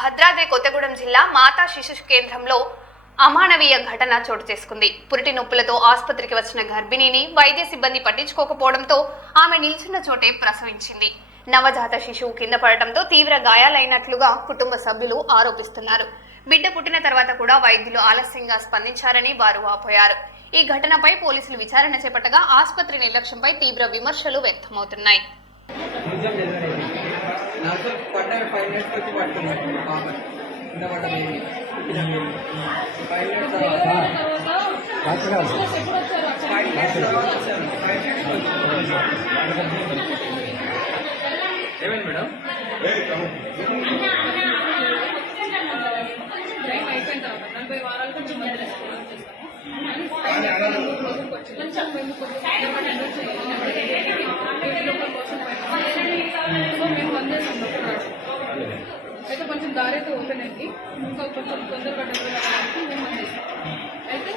భద్రాద్రి కొత్తగూడెం జిల్లా మాతా శిశు కేంద్రంలో అమానవీయ ఘటన చోటు చేసుకుంది. పురిటి నొప్పులతో ఆసుపత్రికి వచ్చిన గర్భిణిని వైద్య సిబ్బంది పట్టించుకోకపోవడంతో ఆమె నిల్చున్న చోటే ప్రసవించింది. నవజాత శిశువు కింద పడటంతో తీవ్ర గాయాలైనట్లుగా కుటుంబ సభ్యులు ఆరోపిస్తున్నారు. బిడ్డ పుట్టిన తర్వాత కూడా వైద్యులు ఆలస్యంగా స్పందించారని వారు వాపోయారు. ఈ ఘటనపై పోలీసులు విచారణ చేపట్టగా ఆసుపత్రి నిర్లక్ష్యంపై తీవ్ర విమర్శలు వ్యక్తమవుతున్నాయి. అయిపోయిన 40 వారాల కొంచెం మేము వందేసాం అయితే కొంచెం దారి అయితే ఓపెన్ అయింది. ఇంకా కొంచెం తొందరగా డెలివరీ అవ్వడానికి మేము మందేసాం. అయితే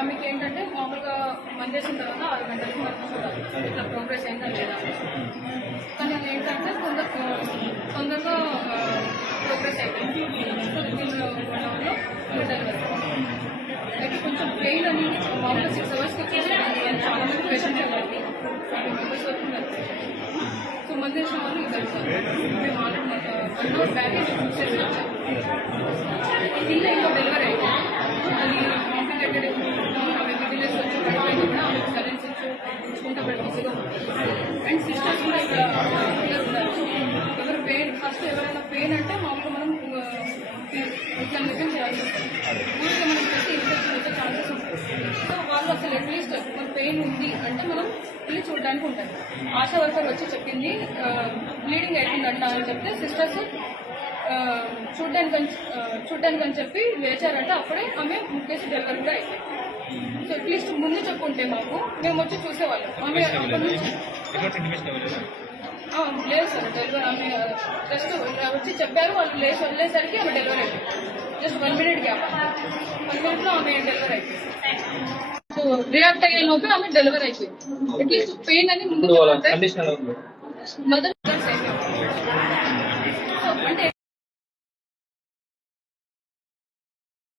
ఆమెకి ఏంటంటే మామూలుగా మందేసిన తర్వాత 6 గంటలకు మనం ఇట్లా ప్రోగ్రెస్ అయిందా లేదా, కానీ అది ఏంటంటే తొందరగా ప్రోగ్రెస్ అయిపోయింది. సో డెలివరీ అయితే కొంచెం పెయిన్ అనేది మామూలుగా 6 అవర్స్కి వచ్చేసి చాలా మంది పేషెంట్స్ అవ్వండి 40 మెంబర్స్ వరకు వెళ్తారు. సో మంది వచ్చిన వాళ్ళు ఇద్దరు మేము ఆల్రెడీ 1 అవర్ బ్యాగేజ్ బుక్ చేసి వచ్చాము. కింద ఇంకో డెలివరీ అయింది. అది కాంప్లికేటెడ్ విలేజ్ వచ్చి పడిపోయింది కూడా ఆమెకు సరైన చూసుకుంటే ఈజీగా ఉంటుంది. అండ్ సిస్టర్స్ కూడా ఇక్కడ ఉన్నారు. ఎవరు పెయిన్ ఫస్ట్ ఎవరైనా పెయిన్ అంటే మామూలుగా మనం ఇట్లా నిజం చేయాల్సి వస్తుంది. ఊరికే మనం ప్రతి ఇన్ఫెక్షన్ వచ్చే ఛాన్సెస్ ఉంటుంది. సో వాళ్ళు అసలు అట్లీస్ట్ మన పెయిన్ ఉంది అంటే మనం వెళ్ళి చూడడానికి ఉంటుంది. ఆశా వర్కర్ వచ్చి చెప్పింది బ్లీడింగ్ అవుతుందంట అని చెప్తే సిస్టర్స్ చూడ్డానికి అని చెప్పి లేచారంటే అప్పుడే ఆమె ముక్కేసి డెలివరీ కూడా అయిపోయింది. సో అట్లీస్ట్ ముందు చెప్పుంటే మాకు మేము వచ్చి చూసేవాళ్ళం. ఆమె అక్కడి నుంచి లేదు సార్ డెలివరీ ఆమె జస్ట్ వచ్చి చెప్పారు. వాళ్ళు లేచి వదిలేసరికి ఆమె డెలివరీ అయిపోయింది. జస్ట్ 1 మినిట్ గ్యాప్, 1 మినిట్లో ఆమె డెలివరీ అయిపోయింది. సో రియాక్ట్ అయ్యే లోపే ఆమె డెలివరీ అయిపోయింది. అట్లీస్ట్ పెయిన్ అని ముందు మదర్ అయిపోయింది.